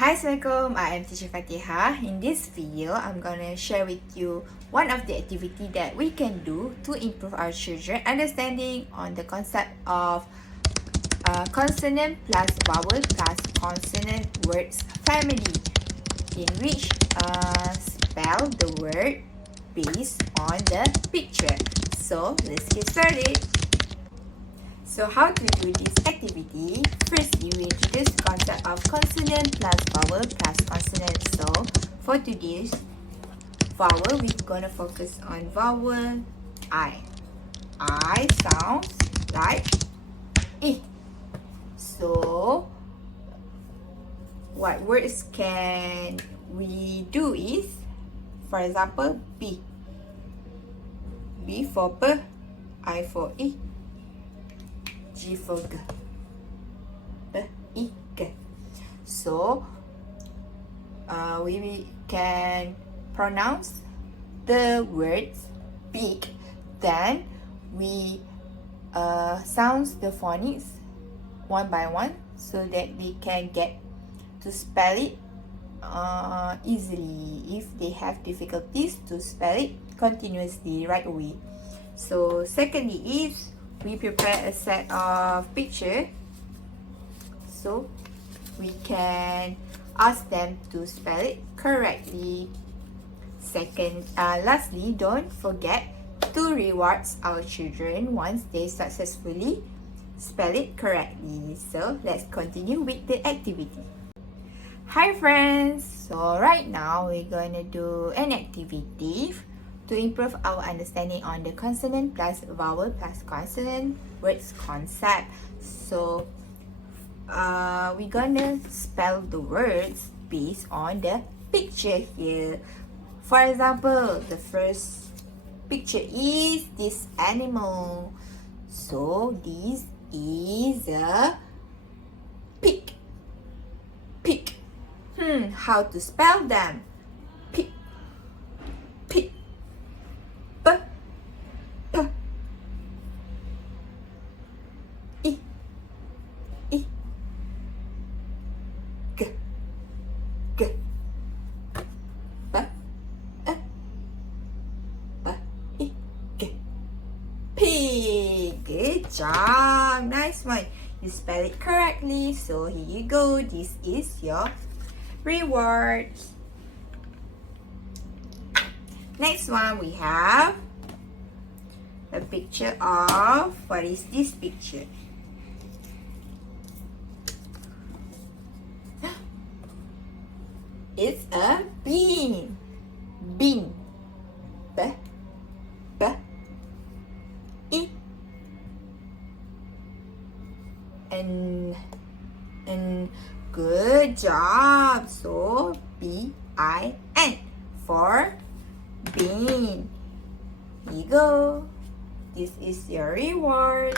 Hi, Assalamualaikum. I am Teacher Fatiha. In this video, I'm gonna share with you one of the activity that we can do to improve our children understanding on the concept of consonant plus vowel plus consonant words family, in which spell the word based on the picture. So let's get started. So how to do this activity? Firstly, we introduce the concept of consonant plus vowel plus consonant. So for today's vowel, we're gonna focus on vowel I. I sounds like I. So what words can we do is, for example, B. B for B, I for I. G for G. B, I, G. So, we can pronounce the words big. Then, we sounds the phonics one by one so that we can get to spell it easily if they have difficulties to spell it continuously right away. So, secondly is we prepare a set of picture so we can ask them to spell it correctly. Lastly, don't forget to reward our children once they successfully spell it correctly. So let's continue with the activity. Hi friends! So right now we're gonna do an activity to improve our understanding on the consonant plus vowel plus consonant words concept. So we're gonna spell the words based on the picture here. For example, the first picture is this animal. So this is a pig. Pig. How to spell them? Pig. Pig. P, P, I, I, G, G, B, B, I, G. Pig. Good job. Nice one. You spell it correctly. So here you go. This is your reward. Next one, we have a picture of, what is this picture? It's a bean. Bean. B, B, I. And good job. So B-I-N for bean. Here you go. This is your reward.